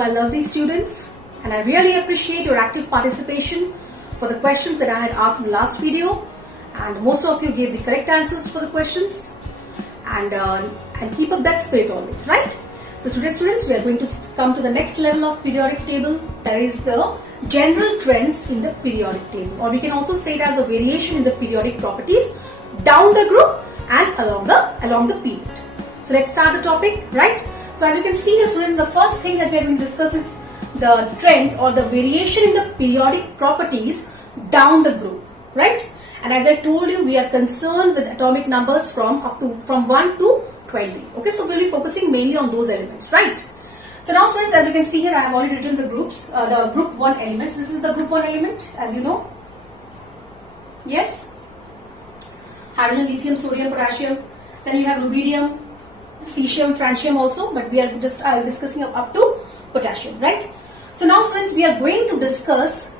I love these students and I really appreciate your active participation for the questions that I had asked in the last video, and most of you gave the correct answers for the questions, and keep up that spirit always, right? So today students, we are going to come to the next level of periodic table, that is the general trends in the periodic table, or we can also say it as a variation in the periodic properties down the group and along the period. So let's start the topic, right? So as you can see here students, the first thing that we are going to discuss is the trends or the variation in the periodic properties down the group, right? And as I told you, we are concerned with atomic numbers from 1 to 20. Okay, so we'll be focusing mainly on those elements, right? So now students, as you can see here, I have already written the groups, the group 1 elements. This is the group 1 element, as you know. Yes? Hydrogen, lithium, sodium, potassium. Then you have rubidium, cesium, francium also, but we are just discussing up to potassium, right? So now students, we are going to discuss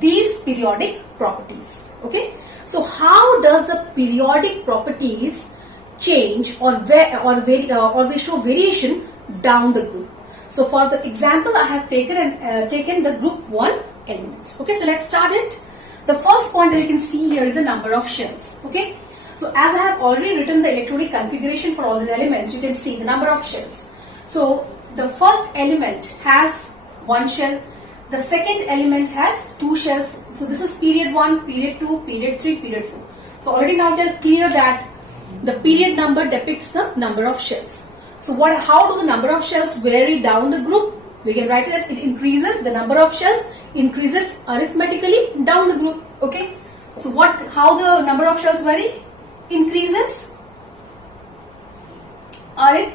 these periodic properties. Okay, so how does the periodic properties change or they show variation down the group? So for the example, I have taken the group 1 elements. Okay, so let's start it. The first point that you can see here is the number of shells. Okay, so as I have already written the electronic configuration for all these elements, you can see the number of shells. So the first element has 1 shell. The second element has 2 shells. So this is period 1, period 2, period 3, period 4. So already now they are clear that the period number depicts the number of shells. So how do the number of shells vary down the group? We can write it that it increases, the number of shells increases arithmetically down the group. Okay. So how the number of shells vary? Increases okay,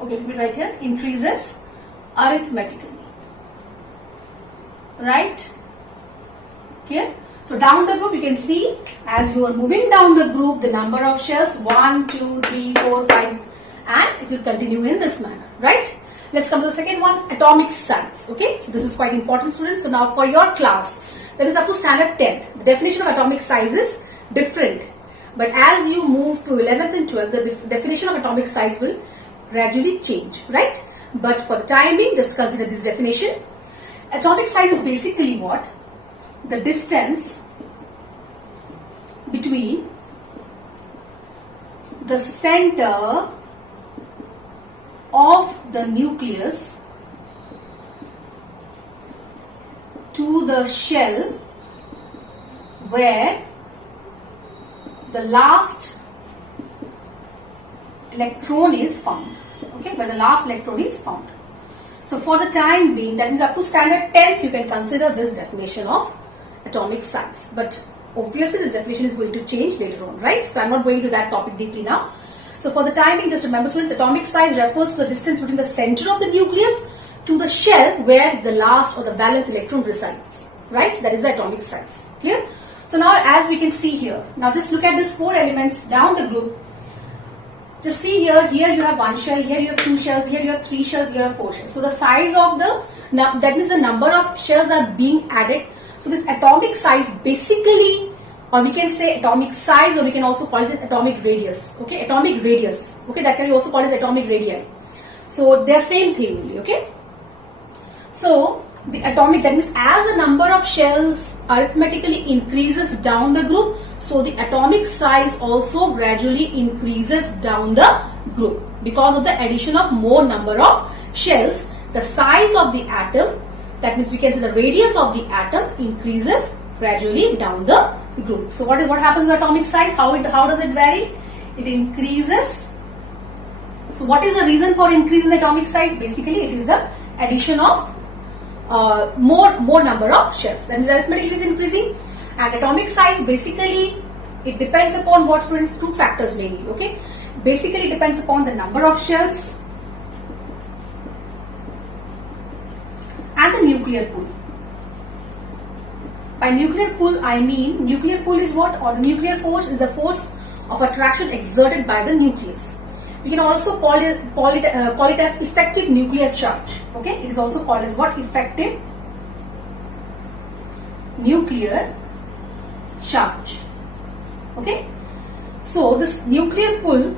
let me write here, increases arithmetically. Right? Here. So down the group you can see, as you are moving down the group, the number of shells 1, 2, 3, 4, 5, and it will continue in this manner, right? Let's come to the second one, atomic size. Okay, so this is quite important students. So now for your class, that is up to standard 10th, the definition of atomic size is different. But as you move to 11th and 12th, the definition of atomic size will gradually change, right? But for the time being, just consider this definition. Atomic size is basically what? The distance between the center of the nucleus to the shell where the last electron is found. Okay, where the last electron is found. So for the time being, that means up to standard 10th, you can consider this definition of atomic size. But obviously this definition is going to change later on, right? So I'm not going to that topic deeply now. So for the time being, just remember students, atomic size refers to the distance between the center of the nucleus to the shell where the last or the valence electron resides, right? That is the atomic size. Clear? So now as we can see here, now just look at these 4 elements down the group. Just see here you have 1 shell, here you have 2 shells, here you have 3 shells, here you have 4 shells. So the size of that means the number of shells are being added. So this atomic size basically, or we can say atomic size, or we can also call it as atomic radius. Okay, atomic radius. Okay, that can be also called as atomic radii. So they are same thing only. Okay. So the atomic, that means as the number of shells arithmetically increases down the group, so the atomic size also gradually increases down the group because of the addition of more number of shells. The size of the atom, that means we can say the radius of the atom, increases gradually down the group. So what happens to the atomic size? How does it vary? It increases. So what is the reason for increase in the atomic size? Basically it is the addition of more number of shells. That means arithmetically is increasing, and atomic size basically it depends upon what students, 2 factors mainly. Okay, basically it depends upon the number of shells and the nuclear pull. By nuclear pull I mean, nuclear pull is what? Or the nuclear force is the force of attraction exerted by the nucleus. We can also call it as effective nuclear charge. Okay, it is also called as what? Effective nuclear charge. Okay, so this nuclear pull,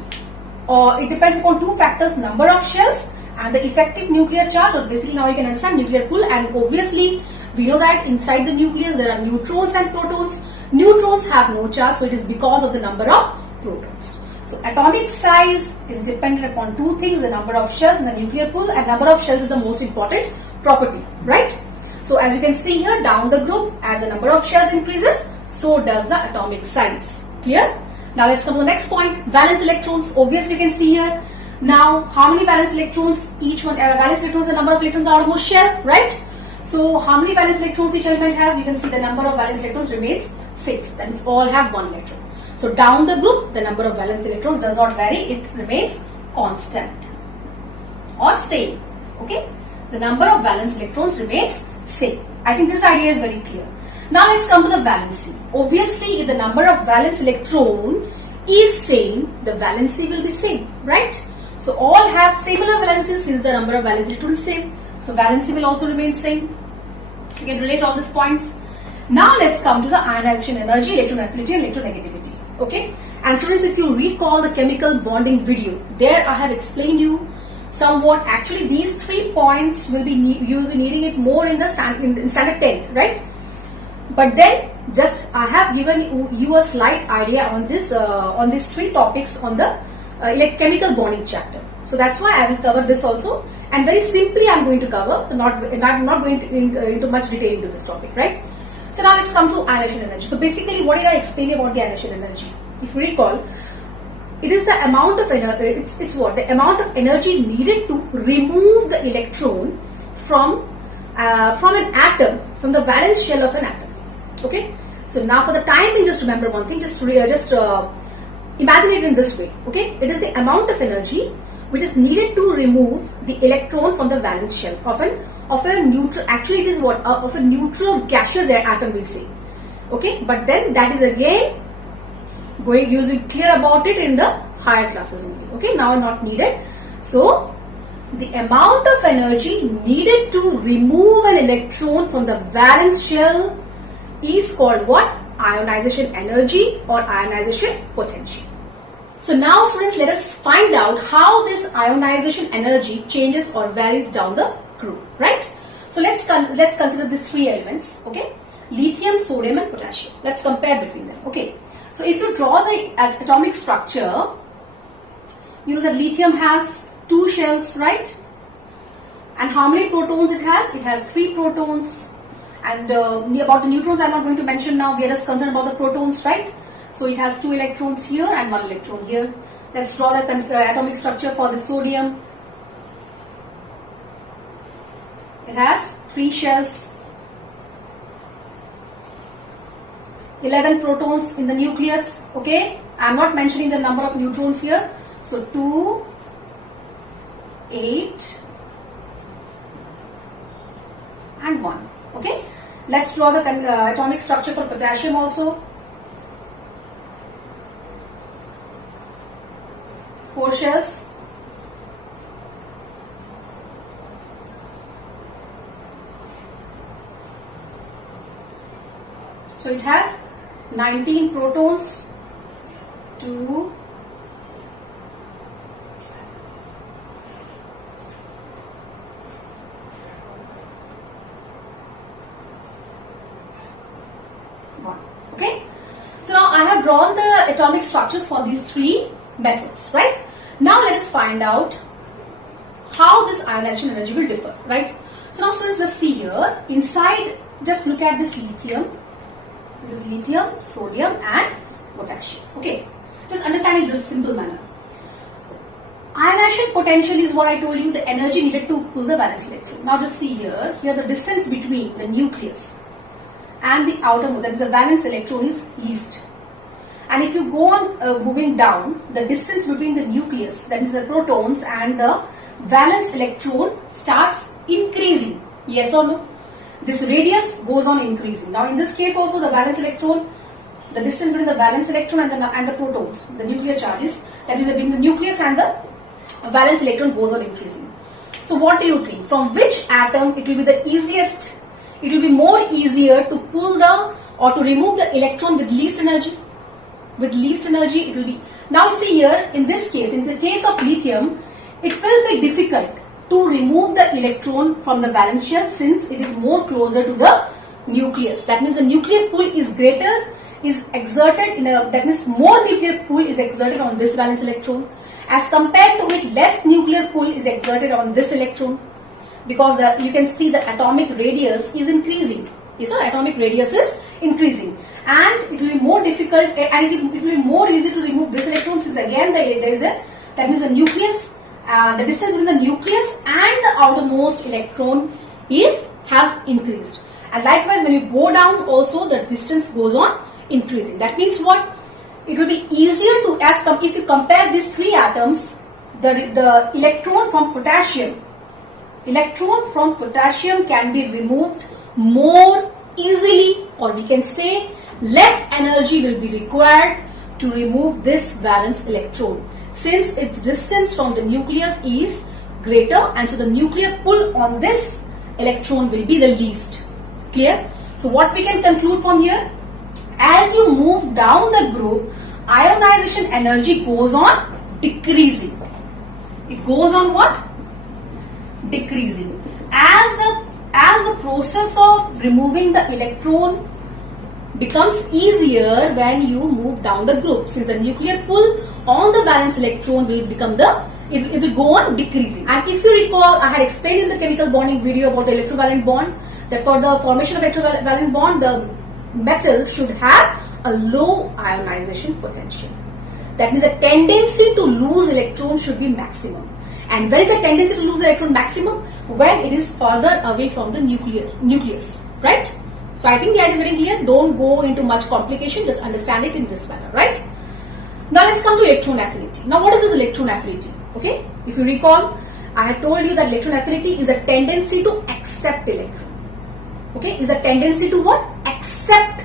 it depends upon 2 factors: number of shells and the effective nuclear charge, or basically now you can understand nuclear pull. And obviously we know that inside the nucleus there are neutrons and protons. Neutrons have no charge, so it is because of the number of protons. So atomic size is dependent upon two things, the number of shells and the nuclear pull, and number of shells is the most important property, right? So as you can see here, down the group, as the number of shells increases, so does the atomic size. Clear? Now let's come to the next point, valence electrons. Obviously you can see here, now how many valence electrons, each one, valence electrons is the number of electrons in the outermost shell, right? So how many valence electrons each element has, you can see the number of valence electrons remains fixed, that means all have one electron. So down the group, the number of valence electrons does not vary, it remains constant or same, okay? The number of valence electrons remains same. I think this idea is very clear. Now let's come to the valency. Obviously, if the number of valence electron is same, the valency will be same, right? So all have similar valencies since the number of valence electrons is same. So valency will also remain same. You can relate all these points. Now let's come to the ionization energy, electron affinity and electronegativity. Okay, and students, if you recall the chemical bonding video, there I have explained you somewhat. Actually, these 3 points will be you will be needing it more in the standard 10th, right? But then just I have given you a slight idea on this on these 3 topics on the chemical bonding chapter. So that's why I will cover this also, and very simply I am going to cover, not going into much detail into this topic, right? So now let's come to ionization energy. So basically, what did I explain about the ionization energy? If you recall, it is the amount of energy. It's what the amount of energy needed to remove the electron from an atom, from the valence shell of an atom. Okay. So now for the time being, just remember one thing. Just imagine it in this way. Okay. It is the amount of energy which is needed to remove the electron from the valence shell of a neutral. Actually, it is what of a neutral gaseous atom, we say. Okay, but then that is again going. You will be clear about it in the higher classes only. Okay, now not needed. So the amount of energy needed to remove an electron from the valence shell is called what? Ionization energy or ionization potential. So now students, let us find out how this ionization energy changes or varies down the group, right? So let's consider these 3 elements, okay? Lithium, sodium and potassium. Let's compare between them, okay? So if you draw the atomic structure, you know that lithium has 2 shells, right? And how many protons it has? It has 3 protons. And about the neutrons, I'm not going to mention now. We are just concerned about the protons, right? So it has 2 electrons here and 1 electron here. Let's draw the atomic structure for the sodium. It has 3 shells, 11 protons in the nucleus. Okay, I am not mentioning the number of neutrons here. So 2, 8 and 1. Okay, let's draw the atomic structure for potassium also. 4 shells, so it has 19 protons, 2, 1. Okay, so now I have drawn the atomic structures for these 3 metals, right? Now let us find out how this ionization energy will differ, right? So now students, just see here, inside, just look at this lithium. This is lithium, sodium and potassium, okay? Just understand in this simple manner. Ionization potential is what I told you, the energy needed to pull the valence electron. Now just see here, the distance between the nucleus and the outermost, that is the valence electron, is least. And if you go on moving down, the distance between the nucleus, that is the protons, and the valence electron starts increasing. Yes or no? This radius goes on increasing. Now in this case also, the valence electron, the distance between the valence electron and the protons, the nuclear charges, that is between the nucleus and the valence electron, goes on increasing. So what do you think? From which atom it will be the easiest? It will be more easier to pull or to remove the electron with least energy. With least energy, it will be. Now see here, in this case, in the case of lithium, it will be difficult to remove the electron from the valence shell since it is more closer to the nucleus. That means the nuclear pull is greater, is exerted that means more nuclear pull is exerted on this valence electron as compared to it less nuclear pull is exerted on this electron, because you can see the atomic radius is increasing. Yes, so atomic radius is increasing, and it will be more difficult and it will be more easy to remove this electron since again there is that means the nucleus, the distance between the nucleus and the outermost electron has increased, and likewise when you go down also the distance goes on increasing. That means what? It will be easier to if you compare these three atoms, the electron from potassium can be removed more easily, or we can say less energy will be required to remove this valence electron since its distance from the nucleus is greater, and so the nuclear pull on this electron will be the least. Clear? So what we can conclude from here? As you move down the group, ionization energy goes on decreasing. It goes on what? Decreasing. As the process of removing the electron becomes easier when you move down the group, since the nuclear pull on the valence electron will become it will go on decreasing. And if you recall, I had explained in the chemical bonding video about the electrovalent bond that for the formation of electrovalent bond, the metal should have a low ionization potential. That means the tendency to lose electrons should be maximum. And when is the tendency to lose electron maximum? When it is further away from the nucleus, right? So I think the idea is very clear. Don't go into much complication, just understand it in this manner, right? Now let's come to electron affinity. Now what is this electron affinity? Okay, if you recall, I had told you that electron affinity is a tendency to accept electron. Okay, is a tendency to what? Accept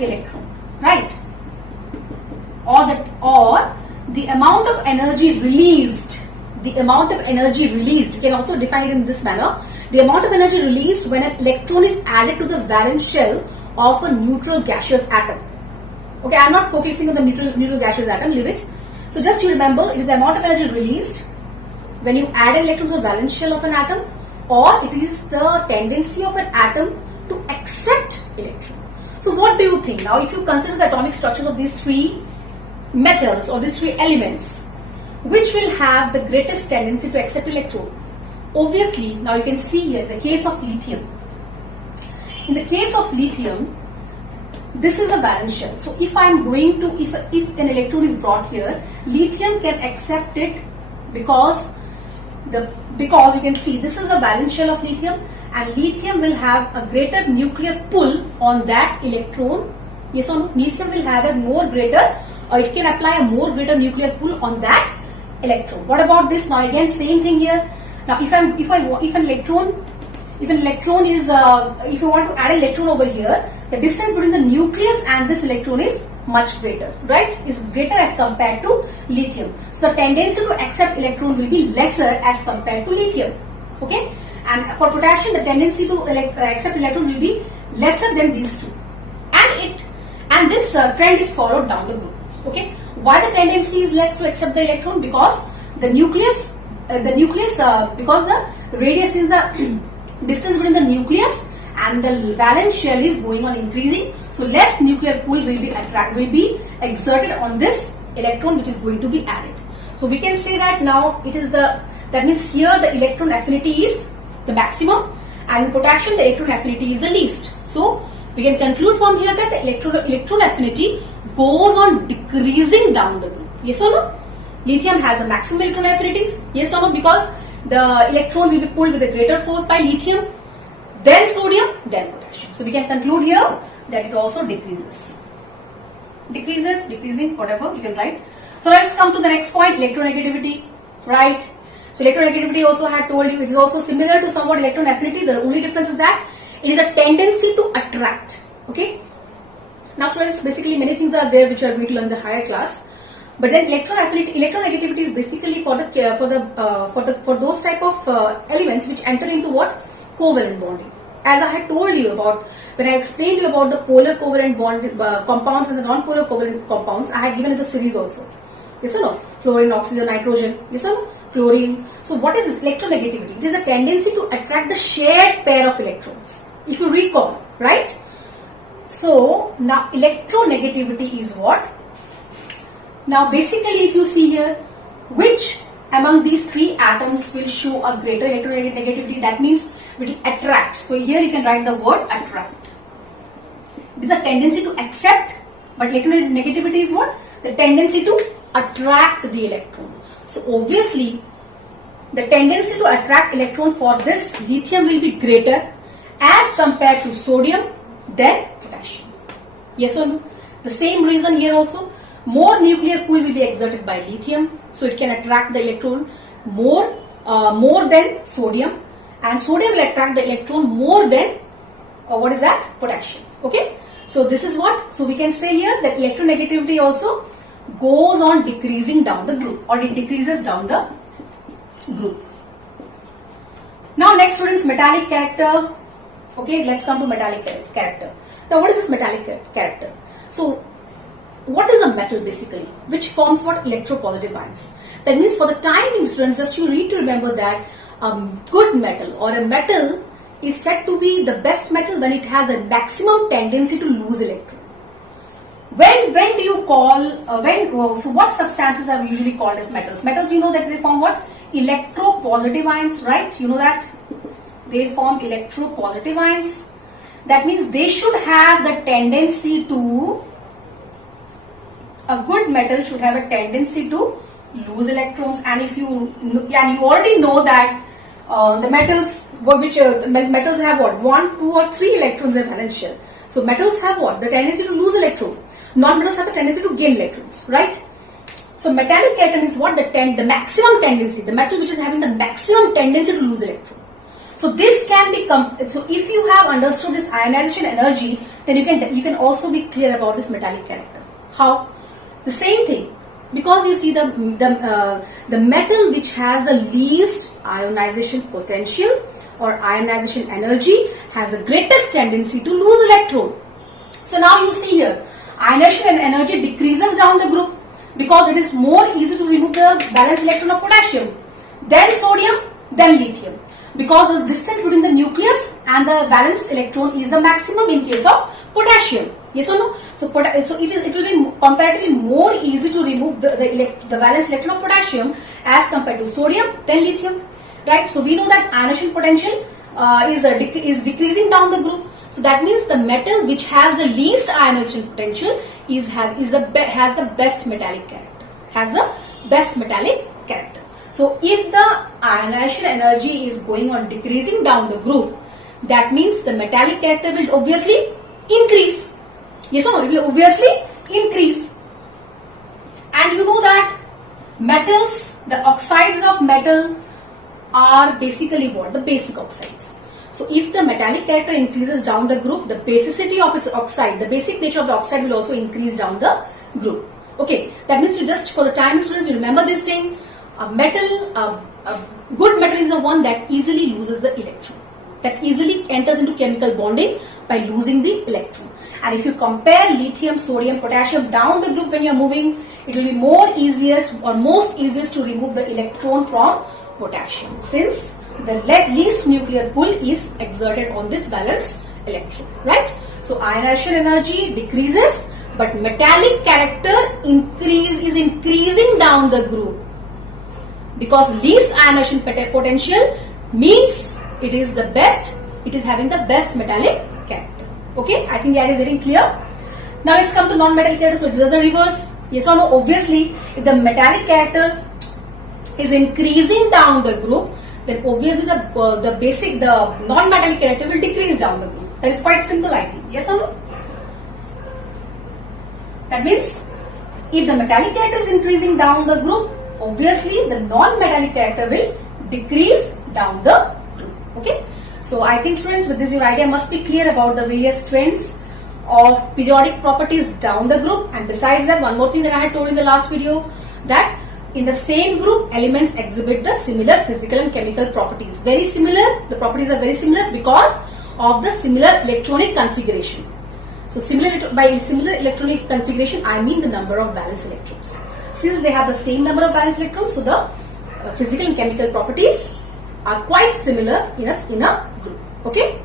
electron, right? Or the amount of energy released. The amount of energy released, you can also define it in this manner. The amount of energy released when an electron is added to the valence shell of a neutral gaseous atom. Okay, I am not focusing on the neutral gaseous atom, leave it. So just you remember, it is the amount of energy released when you add an electron to the valence shell of an atom, or it is the tendency of an atom to accept electron. So what do you think? Now if you consider the atomic structures of these three metals or these three elements, which will have the greatest tendency to accept electron? Obviously, now you can see here the case of lithium. In the case of lithium, this is a valence shell. So if I am going to, if an electron is brought here, lithium can accept it because you can see this is the valence shell of lithium, and lithium will have a greater nuclear pull on that electron. Yes or no? Lithium will have a more greater, or it can apply a more greater nuclear pull on that electron. What about this? Now again same thing here. Now if an electron is if you want to add an electron over here, the distance between the nucleus and this electron is much greater, right? Is greater as compared to lithium. So the tendency to accept electron will be lesser as compared to lithium. Okay, and for potassium the tendency to accept electron will be lesser than these two, and this trend is followed down the group. Okay, why the tendency is less to accept the electron? Because the nucleus because the radius is the distance between the nucleus and the valence shell is going on increasing, so less nuclear pull will be exerted on this electron which is going to be added. So we can say that now it is that means here the electron affinity is the maximum, and in potassium the electron affinity is the least. So we can conclude from here that the electron affinity goes on decreasing down the group. Yes or no? Lithium has a maximum electron affinity. Yes or no? Because the electron will be pulled with a greater force by lithium, then sodium, then potassium. So we can conclude here that it also decreases. Decreasing, whatever you can write. So let's come to the next point, electronegativity, right? So electronegativity also I had told you it is also similar to somewhat electron affinity. The only difference is that it is a tendency to attract. Okay. Now students, basically many things are there which are going to learn in the higher class. But then electronegativity is basically for those type of elements which enter into what? Covalent bonding. As I had told you about when I explained to you about the polar covalent bond compounds and the non-polar covalent compounds, I had given in the series also. Yes or no? Fluorine, oxygen, nitrogen. Yes or no? chlorine. So what is this electronegativity? It is a tendency to attract the shared pair of electrons. If you recall, right? So now electronegativity is what? Now basically if you see here, which among these three atoms will show a greater electronegativity, that means it will attract. So here you can write the word attract. It is a tendency to accept, but electronegativity is what? The tendency to attract the electron. So obviously the tendency to attract electron for this lithium will be greater as compared to sodium than potassium. Yes or no? The same reason here also. More nuclear pull will be exerted by lithium, so it can attract the electron more than sodium, and sodium will attract the electron more than what is that? Potassium. Okay, so this is what. So we can say here that electronegativity also goes on decreasing down the group, or it decreases down the group. Now next, students, metallic character. Okay, let's come to metallic character. Now what is this metallic character? So what is a metal basically, which forms what? Electropositive ions. That means for the time, students, just you need to remember that a good metal or a metal is said to be the best metal when it has a maximum tendency to lose electron. When do you call, so what substances are usually called as metals? Metals, you know that they form what? Electropositive ions, right? You know that? They form electropositive ions. That means they should have the tendency to, a good metal should have a tendency to lose electrons. And if you, and you already know that the metals, metals have what? 1, 2 or 3 electrons in their valence shell. So metals have what? The tendency to lose electron. Non-metals have the tendency to gain electrons, right? So metallic atom is what? The maximum tendency, the metal which is having the maximum tendency to lose electron. So this can be, so if you have understood this ionization energy, then you can also be clear about this metallic character. How? The same thing, because you see the metal which has the least ionization potential or ionization energy has the greatest tendency to lose electron. So now you see here, ionization energy decreases down the group because it is more easy to remove the valence electron of potassium, then sodium, then lithium. Because the distance between the nucleus and the valence electron is the maximum in case of potassium. Yes or no? So it will be comparatively more easy to remove the valence electron of potassium as compared to sodium than lithium, right? So we know that ionization potential is decreasing down the group. So that means the metal which has the least ionization potential has the best metallic character. Has the best metallic character. So if the ionization energy is going on decreasing down the group, that means the metallic character will obviously increase. Yes or no? It will obviously increase. And you know that metals, the oxides of metal are basically what? The basic oxides. So if the metallic character increases down the group, the basicity of its oxide, the basic nature of the oxide will also increase down the group. Okay, that means you just, for the time, students, you remember this thing. A good metal is the one that easily loses the electron, that easily enters into chemical bonding by losing the electron. And if you compare lithium, sodium, potassium down the group when you are moving, it will be more easiest or most easiest to remove the electron from potassium, since the least nuclear pull is exerted on this valence electron, right? So ionization energy decreases, but metallic character is increasing down the group. Because least ionization potential means it is the best, it is having the best metallic character. Okay, I think that is very clear. Now let's come to non-metallic character. So it is the reverse. Yes or no? Obviously, if the metallic character is increasing down the group, then obviously the non-metallic character will decrease down the group. That is quite simple, I think. Yes or no? That means if the metallic character is increasing down the group, obviously the non-metallic character will decrease down the group. Okay, so I think, students, with this your idea must be clear about the various trends of periodic properties down the group. And besides that, one more thing that I had told in the last video, that in the same group elements exhibit the similar physical and chemical properties. Very similar, the properties are very similar because of the similar electronic configuration. So by similar electronic configuration, I mean the number of valence electrons. Since they have the same number of valence electrons, so the physical and chemical properties are quite similar in a group. Okay.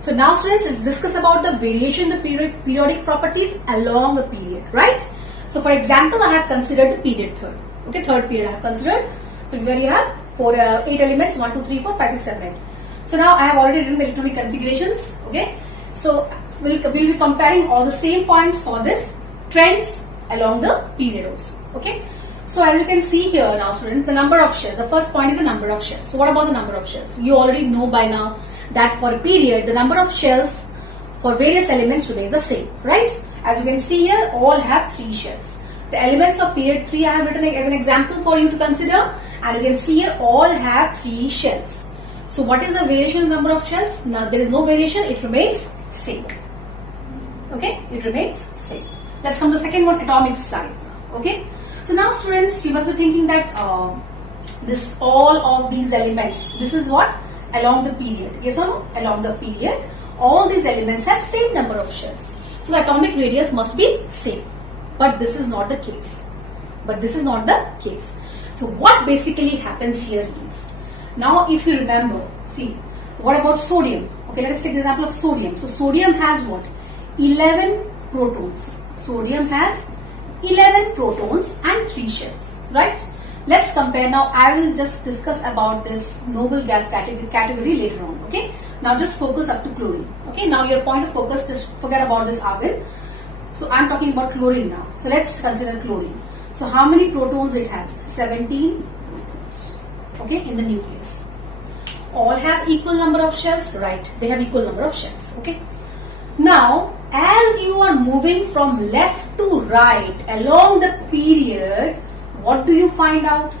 So now students, let's discuss about the variation in the periodic properties along the period, right? So for example, I have considered the period third. Okay, third period I have considered. So where you have 8 elements, 1, 2, 3, 4, 5, 6, 7, 8. So now I have already written the electronic configurations. Okay. So we'll be comparing all the same points for this trends along the period also. Okay. So as you can see here now students, the number of shells. The first point is the number of shells. So what about the number of shells? You already know by now that for a period, the number of shells for various elements remains the same, right? As you can see here, all have 3 shells. The elements of period 3 I have written as an example for you to consider, and you can see here all have 3 shells. So what is the variation in the number of shells? Now there is no variation, it remains same. Okay, it remains same. Let's come to the second one, atomic size now. Okay, so now students, you must be thinking that this all of these elements, this is what? Along the period. Yes or no? Along the period, all these elements have same number of shells. So the atomic radius must be same. But this is not the case. So what basically happens here is, now if you remember, see, what about sodium? Okay, let's take the example of sodium. So sodium has what? 11 protons. Sodium has 11 protons and 3 shells, right? Let's compare now. I will just discuss about this noble gas category later on. Okay. Now just focus up to chlorine. Okay. Now your point of focus, just forget about this argon. So I'm talking about chlorine now. So let's consider chlorine. So how many protons it has? 17 protons. Okay, in the nucleus. All have equal number of shells, right? They have equal number of shells. Okay. Now, as you are moving from left to right along the period, what do you find out?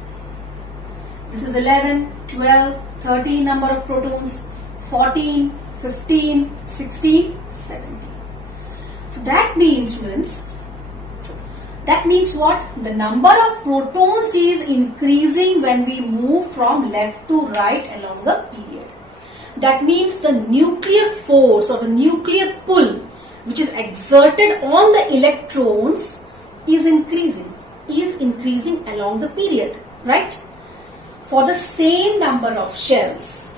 This is 11, 12, 13 number of protons, 14, 15, 16, 17. So that means students, that means what? The number of protons is increasing when we move from left to right along the period. That means the nuclear force or the nuclear pull which is exerted on the electrons is increasing along the period, right? For the same number of shells,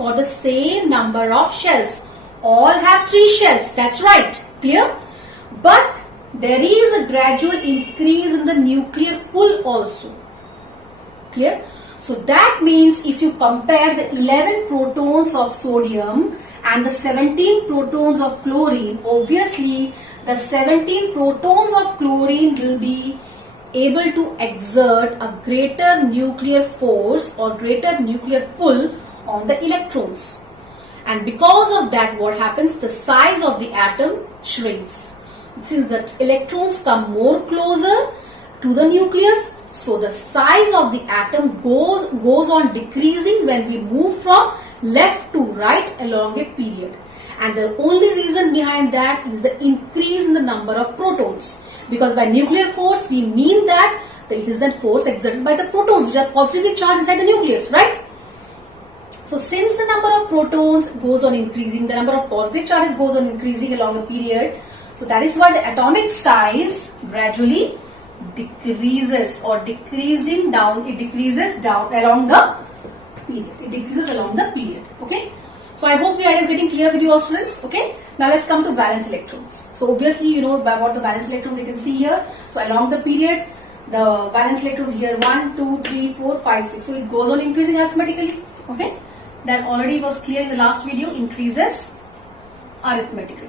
all have 3 shells, that's right, clear? But there is a gradual increase in the nuclear pull also, clear? So that means if you compare the 11 protons of sodium and the 17 protons of chlorine, obviously the 17 protons of chlorine will be able to exert a greater nuclear force or greater nuclear pull on the electrons. And because of that, what happens? The size of the atom shrinks. Since the electrons come more closer to the nucleus, so the size of the atom goes on decreasing when we move from left to right along a period. And the only reason behind that is the increase in the number of protons. Because by nuclear force, we mean that it is that force exerted by the protons which are positively charged inside the nucleus, right? So since the number of protons goes on increasing, the number of positive charges goes on increasing along a period. So that is why the atomic size gradually decreases or decreasing down. It decreases down along the period. It decreases along the period. Okay. So I hope the idea is getting clear with you all students. Okay. Now let's come to valence electrons. So obviously you know about the valence electrons you can see here. So along the period, the valence electrons here 1, 2, 3, 4, 5, 6. So it goes on increasing arithmetically. Okay. That already was clear in the last video. Increases arithmetically.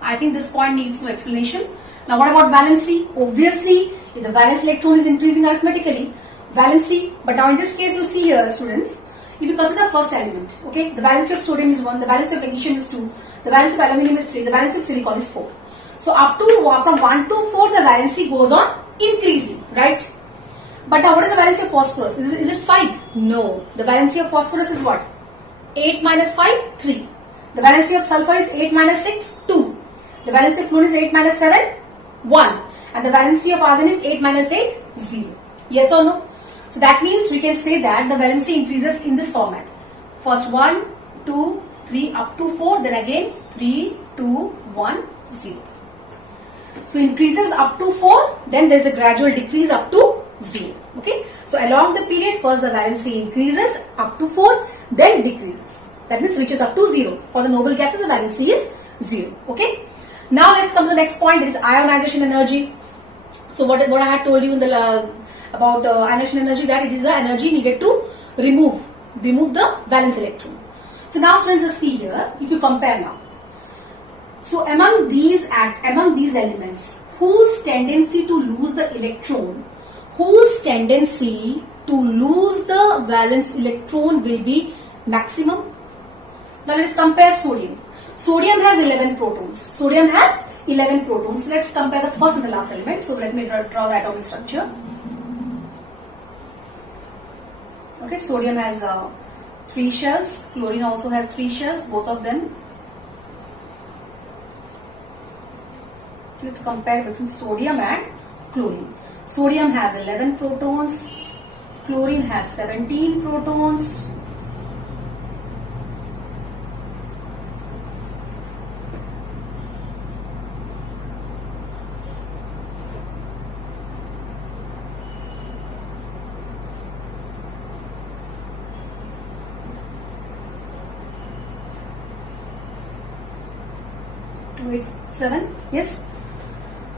I think this point needs no explanation. Now what about valency? Obviously, if the valence electron is increasing arithmetically, valency, but now in this case you see here students, if you consider first element, okay, the valency of sodium is 1, the valency of magnesium is 2, the valency of aluminum is 3, the valency of silicon is 4. So up to from 1 to 4 the valency goes on increasing, right? But now what is the valency of phosphorus? Is it 5? No. The valency of phosphorus is what? 8 minus 5, 3. The valency of sulfur is 8 minus 6, 2. The valency of fluorine is 8 minus 7, 1. And the valency of argon is 8 minus 8, 0. Yes or no? So that means we can say that the valency increases in this format. First 1, 2, 3 up to 4, then again 3, 2, 1, 0. So increases up to 4, then there is a gradual decrease up to 0. Okay, so along the period, first the valency increases up to 4, then decreases. That means reaches up to 0. For the noble gases, the valency is 0. Okay. Now let's come to the next point. That is ionization energy. So what I had told you in the about ionization energy, that it is the energy needed to remove the valence electron. So now students, just see here. If you compare now, so among these elements, whose tendency to lose the electron, whose tendency to lose the valence electron will be maximum? Now let's compare sodium. Sodium has 11 protons. Sodium has 11 protons. Let's compare the first and the last element. So let me draw the atomic structure. Okay, sodium has 3 shells. Chlorine also has 3 shells, both of them. Let's compare between sodium and chlorine. Sodium has 11 protons. Chlorine has 17 protons. Wait, 7, yes.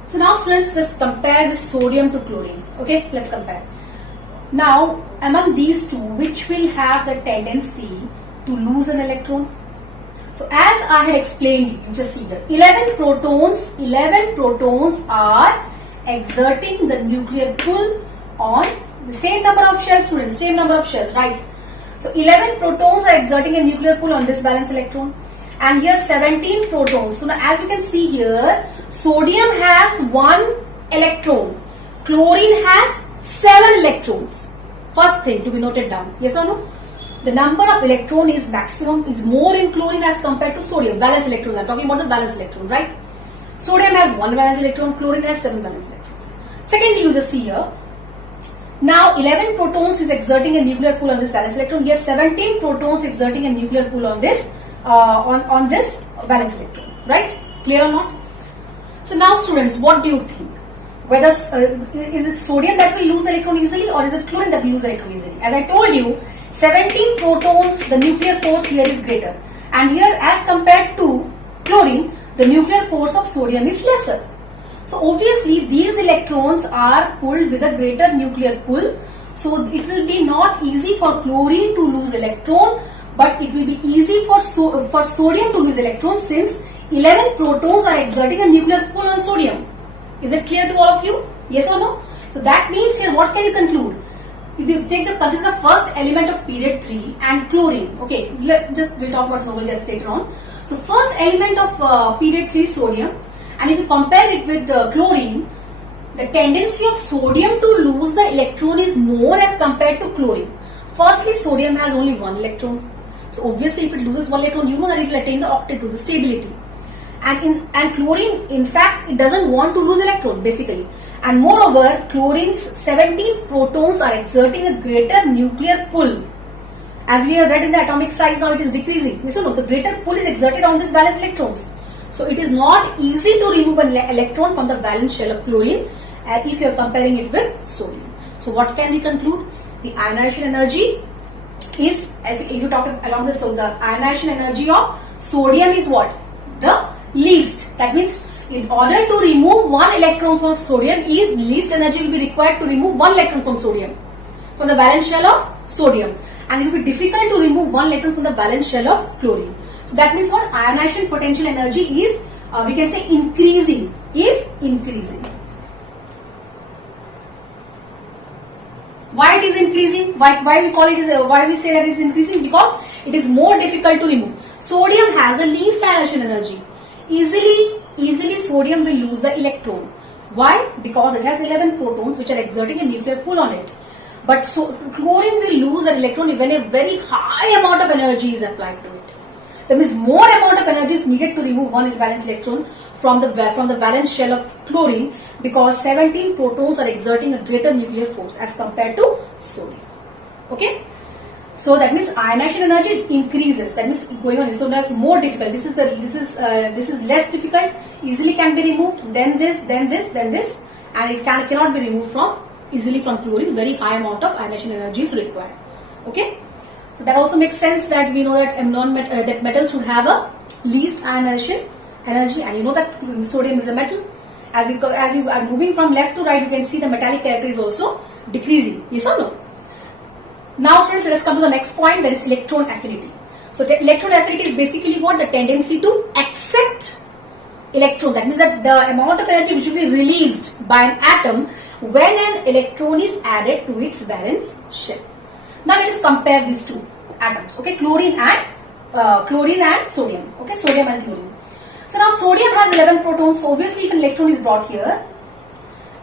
So now students, just compare this sodium to chlorine. Okay, let's compare. Now among these two, which will have the tendency to lose an electron? So as I had explained, you just see here, 11 protons are exerting the nuclear pull on the same number of shells, students, same number of shells, right? So 11 protons are exerting a nuclear pull on this valence electron. And here 17 protons. So now as you can see here, sodium has 1 electron. Chlorine has 7 electrons. First thing to be noted down. Yes or no? The number of electron is maximum, is more in chlorine as compared to sodium. Valence electrons. I'm talking about the valence electron, right? Sodium has 1 valence electron. Chlorine has 7 valence electrons. Secondly, you just see here. Now 11 protons is exerting a nuclear pull on this valence electron. Here 17 protons exerting a nuclear pull on this on this valence electron, right? Clear or not? So now students, what do you think? Whether is it sodium that will lose electron easily, or is it chlorine that will lose electron easily? As I told you, 17 protons, the nuclear force here is greater, and here as compared to chlorine, the nuclear force of sodium is lesser. So obviously these electrons are pulled with a greater nuclear pull, so it will be not easy for chlorine to lose electron, but it will be easy for sodium to lose electrons, since 11 protons are exerting a nuclear pull on sodium. Is it clear to all of you? Yes or no? So that means here, what can you conclude? If you consider the first element of period 3 and chlorine. Okay, we'll talk about noble gas later on. So first element of period 3 is sodium, and if you compare it with chlorine, the tendency of sodium to lose the electron is more as compared to chlorine. Firstly, sodium has only 1 electron. So obviously if it loses 1 electron, you know that it will attain the octet to the stability. And chlorine, in fact, it doesn't want to lose electron basically. And moreover, chlorine's 17 protons are exerting a greater nuclear pull. As we have read in the atomic size, now it is decreasing. Yes or no? The greater pull is exerted on these valence electrons. So it is not easy to remove an electron from the valence shell of chlorine if you are comparing it with sodium. So what can we conclude? The ionization energy is, if you talk along this, so the ionization energy of sodium is what? The least. That means in order to remove 1 electron from sodium, is least energy will be required to remove 1 electron from sodium, from the valence shell of sodium, and it will be difficult to remove 1 electron from the valence shell of chlorine. So that means what? Ionization potential energy is, we can say, increasing. Why it is increasing? Why we call it is? Why we say that it is increasing? Because it is more difficult to remove. Sodium has the least ionization energy. Easily sodium will lose the electron. Why? Because it has 11 protons which are exerting a nuclear pull on it. But chlorine will lose an electron when a very high amount of energy is applied to it. That means more amount of energy is needed to remove 1 valence electron from the valence shell of chlorine, because 17 protons are exerting a greater nuclear force as compared to sodium. Okay? So that means ionization energy increases. That means going on. So now more difficult. This is less difficult. Easily can be removed. Then this, and it cannot be removed from easily from chlorine. Very high amount of ionization energy is required. Okay, so that also makes sense that we know that that metal should have a least ionization energy, and you know that sodium is a metal. As you are moving from left to right, you can see the metallic character is also decreasing. Yes or no? Now students, let's come to the next point, that is electron affinity. So the electron affinity is basically what? The tendency to accept electron. That means that the amount of energy which will be released by an atom when an electron is added to its valence shell. Now let us compare these two atoms. Okay, chlorine and sodium. Okay, sodium and chlorine. So now sodium has 11 protons. So obviously if an electron is brought here,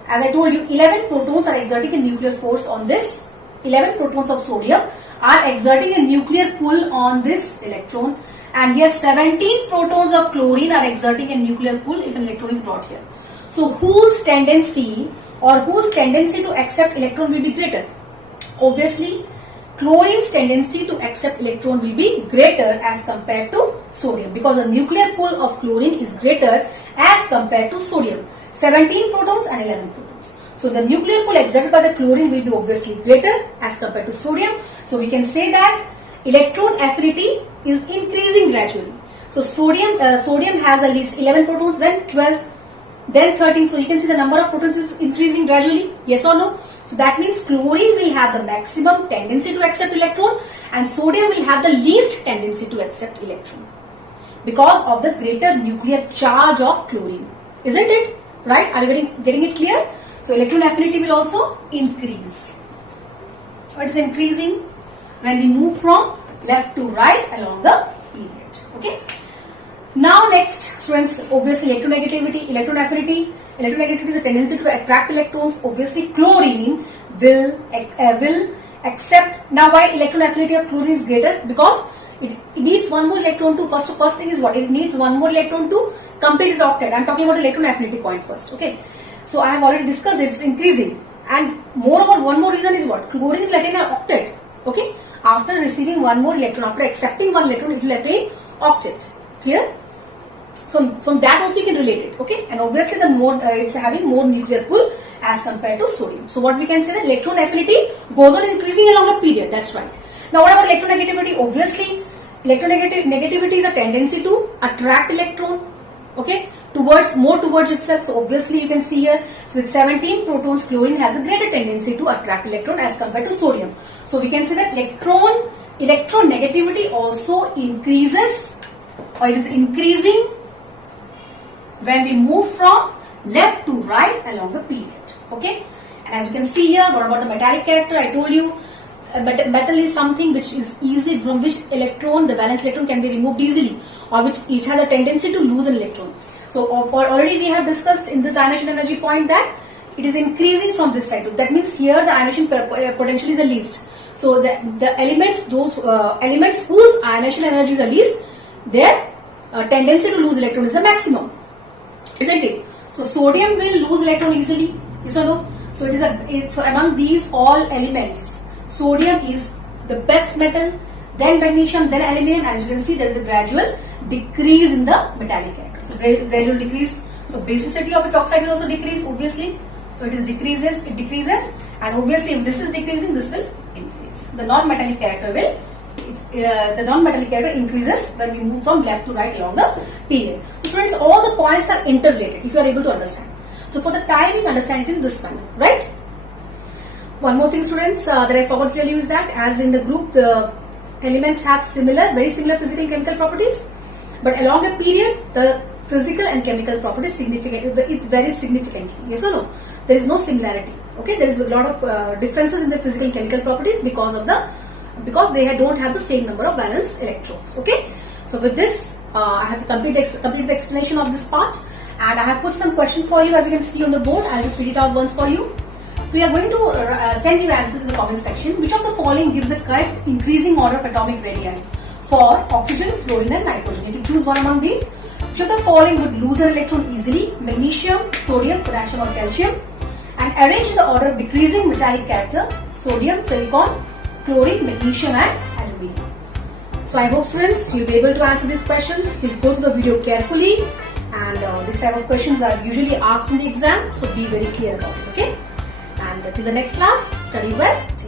as I told you, 11 protons are exerting a nuclear force on this. 11 protons of sodium are exerting a nuclear pull on this electron, and here 17 protons of chlorine are exerting a nuclear pull if an electron is brought here. So whose tendency to accept electron will be greater? Obviously chlorine's tendency to accept electron will be greater as compared to sodium, because the nuclear pull of chlorine is greater as compared to sodium. 17 protons and 11 protons. So the nuclear pull exerted by the chlorine will be obviously greater as compared to sodium. So we can say that electron affinity is increasing gradually. So sodium has at least 11 protons, then 12, then 13. So you can see the number of protons is increasing gradually. Yes or no? So that means chlorine will have the maximum tendency to accept electron, and sodium will have the least tendency to accept electron because of the greater nuclear charge of chlorine. Isn't it? Right? Are you getting it clear? So electron affinity will also increase. It is increasing when we move from left to right along the period. Okay. Now next, students, obviously electronegativity, electron affinity. Electronegativity is a tendency to attract electrons. Obviously chlorine will accept. Now why electron affinity of chlorine is greater? Because it needs one more electron to, first thing is what? It needs one more electron to complete its octet. I am talking about electron affinity point first. Okay. So I have already discussed it's increasing, and moreover one more reason is what? Chlorine will attain an octet. Okay. After receiving one more electron, after accepting one electron, it will attain octet. Clear? From that also you can relate it. Okay. And obviously the more it's having more nuclear pull as compared to sodium. So what we can say that electron affinity goes on increasing along a period. That's right. Now what about electronegativity? Obviously electronegativity is a tendency to attract electron. Okay. More towards itself. So obviously you can see here, so with 17 protons, chlorine has a greater tendency to attract electron as compared to sodium. So we can say that electronegativity also increases, or it is increasing when we move from left to right along the period. Okay. And as you can see here, what about the metallic character? I told you metal is something which is easy, from which electron, the valence electron, can be removed easily, or which each has a tendency to lose an electron. So already we have discussed in this ionization energy point that it is increasing from this side. That means here the ionization potential is the least. So the elements, those elements whose ionization energy is the least, their tendency to lose electron is the maximum. Isn't it? So sodium will lose electron easily. Yes or no? So so among these all elements, sodium is the best metal, then magnesium, then aluminum, and as you can see there is a gradual decrease in the metallic character. So gradual decrease. So basicity of its oxide will also decrease, obviously. So it decreases, and obviously if this is decreasing, this will increase. The non-metallic character increases when we move from left to right along the period. So students, all the points are interrelated if you are able to understand. So for the timing, understand it in this manner, right? One more thing, students, that I forgot to tell you is that as in the group, the elements have very similar physical and chemical properties, but along a period, the physical and chemical properties it varies significantly. Yes or no? There is no similarity. Okay, there is a lot of differences in the physical and chemical properties because they don't have the same number of valence electrons. Okay, so with this, I have completed the explanation of this part, and I have put some questions for you as you can see on the board. I'll just read it out once for you. So you are going to send your answers in the comment section. Which of the following gives the correct increasing order of atomic radii for oxygen, fluorine and nitrogen? You have to choose one among these. Which of the following would lose an electron easily? Magnesium, sodium, potassium or calcium? And arrange in the order of decreasing metallic character: sodium, silicon, chlorine, magnesium and aluminum. So I hope students you'll be able to answer these questions. Please go through the video carefully, and this type of questions are usually asked in the exam, so be very clear about it. Okay. And till the next class, study well.